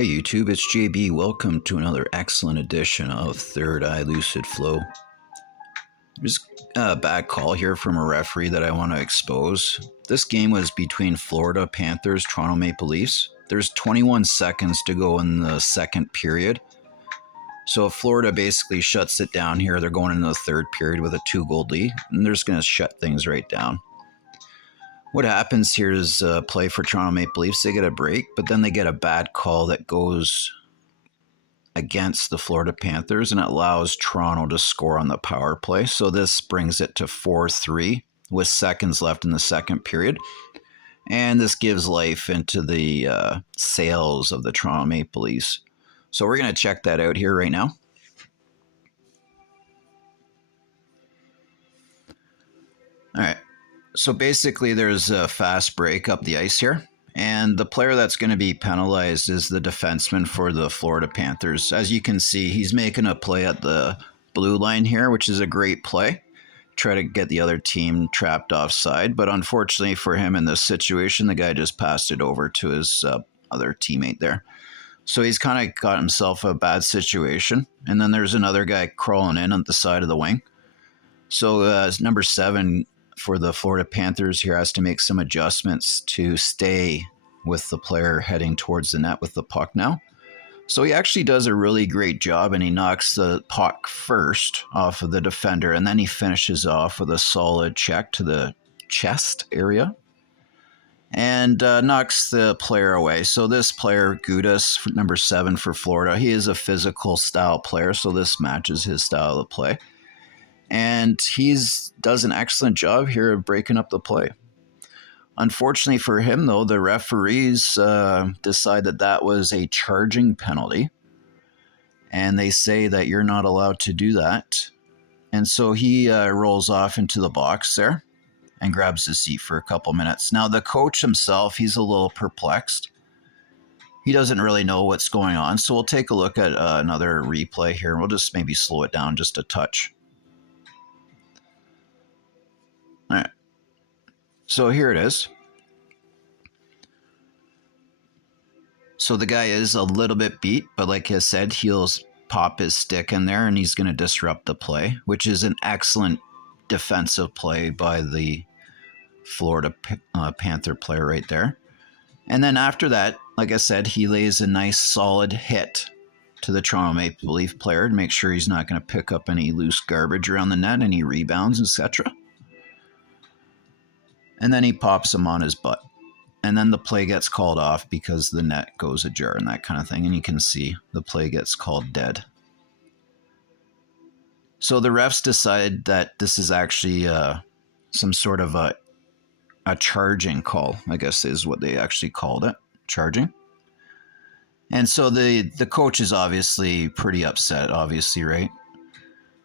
Hey YouTube, it's JB. Welcome to another excellent edition of Third Eye Lucid Flow. There's a bad call here from a referee that I want to expose. This game was between Florida Panthers, Toronto Maple Leafs. There's 21 seconds to go in the second period. So if Florida basically shuts it down here, they're going into the third period with a 2-goal lead, and they're just going to shut things right down. What happens here is play for Toronto Maple Leafs. They get a break, but then they get a bad call that goes against the Florida Panthers, and it allows Toronto to score on the power play. So this brings it to 4-3 with seconds left in the second period. And this gives life into the sails of the Toronto Maple Leafs. So we're going to check that out here right now. All right. So basically there's a fast break up the ice here. And the player that's going to be penalized is the defenseman for the Florida Panthers. As you can see, he's making a play at the blue line here, which is a great play. Try to get the other team trapped offside. But unfortunately for him in this situation, the guy just passed it over to his other teammate there. So he's kind of got himself a bad situation. And then there's another guy crawling in on the side of the wing. So number 7 for the Florida Panthers here has to make some adjustments to stay with the player heading towards the net with the puck now. So he actually does a really great job, and he knocks the puck first off of the defender, and then he finishes off with a solid check to the chest area and knocks the player away. So this player, Gudas, number 7 for Florida, he is a physical style player, so this matches his style of play. And he does an excellent job here of breaking up the play. Unfortunately for him, though, the referees decide that that was a charging penalty. And they say that you're not allowed to do that. And so he rolls off into the box there and grabs his seat for a couple minutes. Now, the coach himself, he's a little perplexed. He doesn't really know what's going on. So we'll take a look at another replay here. We'll just maybe slow it down just a touch. All right, so here it is. So the guy is a little bit beat, but like I said, he'll pop his stick in there and he's going to disrupt the play, which is an excellent defensive play by the Florida Panther player right there. And then after that, like I said, he lays a nice solid hit to the Toronto Maple Leaf player to make sure he's not going to pick up any loose garbage around the net, any rebounds, etc. And then he pops him on his butt. And then the play gets called off because the net goes ajar and that kind of thing. And you can see the play gets called dead. So the refs decide that this is actually some sort of a charging call, I guess is what they actually called it, charging. And so the coach is obviously pretty upset, obviously, right?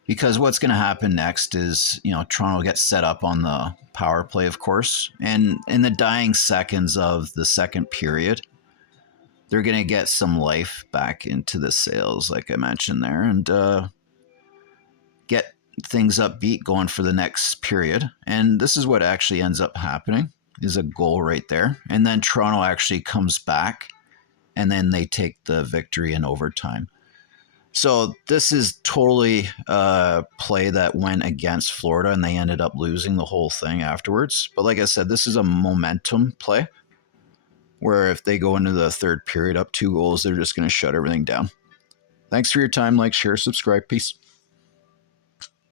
Because what's going to happen next is, Toronto gets set up on the power play, of course. And in the dying seconds of the second period, they're going to get some life back into the sails, like I mentioned there, and get things upbeat going for the next period. And this is what actually ends up happening, is a goal right there. And then Toronto actually comes back, and then they take the victory in overtime. So this is totally a play that went against Florida, and they ended up losing the whole thing afterwards. But like I said, this is a momentum play where if they go into the third period up 2 goals, they're just going to shut everything down. Thanks for your time. Like, share, subscribe. Peace.